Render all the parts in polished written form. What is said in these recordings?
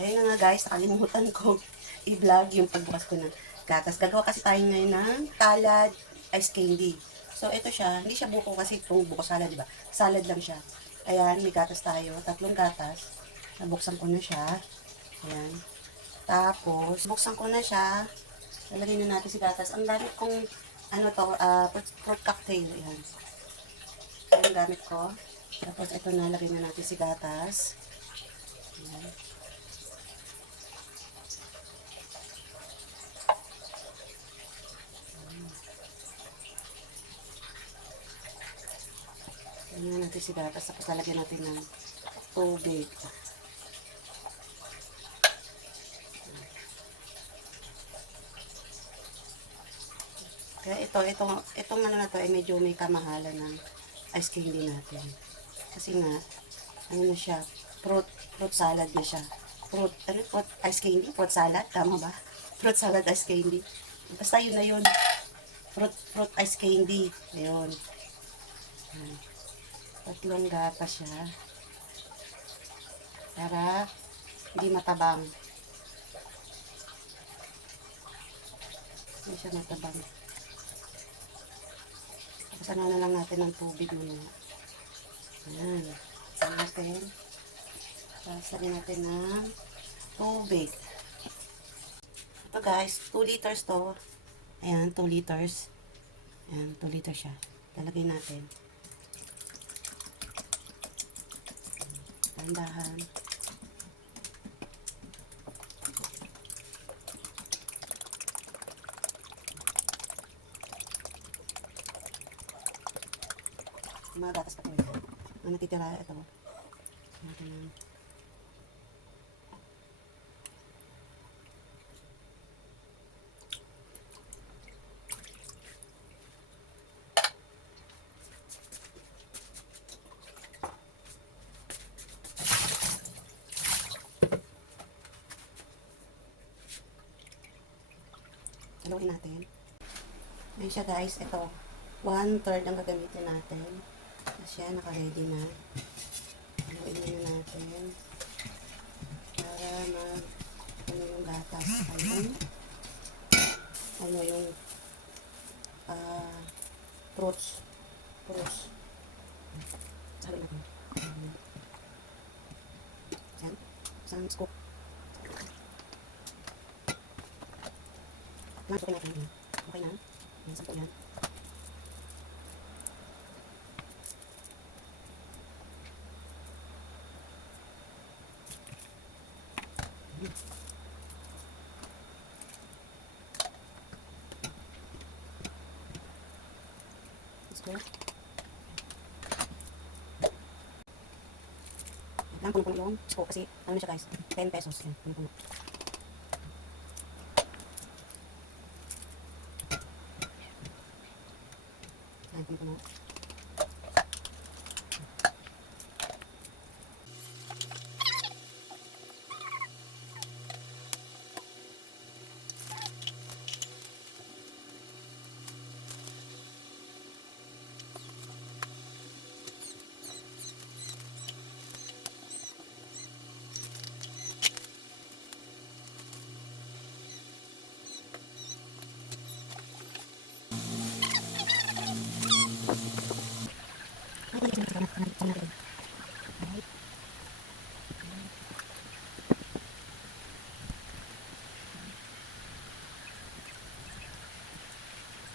Ayun na nga guys, nakalimutan ko i-vlog yung pagbukas ko ng gatas. Gagawa kasi tayo ngayon ng salad ice candy. So ito siya, hindi siya buko kasi itong buko salad, di ba? Salad lang siya. Ayan, may gatas tayo, 3 gatas. Nabuksan ko na siya. Ayan. Tapos, buksan ko na siya. Lalagay na natin si gatas. Ang gamit kong, ano to, fruit cocktail. Ayan. Ayan ang gamit ko. Tapos ito na, lagay na natin si gatas. Ayan. Lagyan natin si gatas, tapos lalagyan natin ng tubig. Kaya itong ano na to ay medyo may kamahalan ng ice candy natin. Kasi nga, ano na siya, fruit salad na siya. Fruit ice candy? Fruit salad? Tama ba? Fruit salad ice candy. Basta yun na yun. Fruit ice candy. Ayun. 3 gata siya. Para hindi matabang. Hindi siya matabang. Tapos ano na lang natin ng tubig muna. Ayan. Ayan natin. Tapos lagyan natin ng tubig. Ito guys, 2 liters to. Ayan, 2 liters. Ayan, 2 liters siya. Lalagay natin. Dahan-dahan. Mga gatas pa ito. Ang natitira ito. Natin. Haluin natin. Ayan siya guys. Ito. 1/3 ang gagamitin natin. Siya, naka-ready na. Haluin na natin. Para ano yung gatas. Ayun. Ano yung fruits. Haluin natin. Ayan. Isang scoop. Okay natin. Okay na. Ayan, sampo yan. Let's go. Lang puno-puno yung scoop kasi ano na siya guys, 10 pesos. Yan, puno-puno. Yan, puno-puno.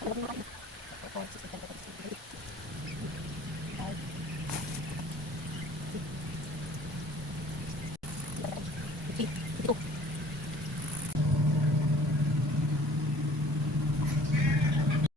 Ano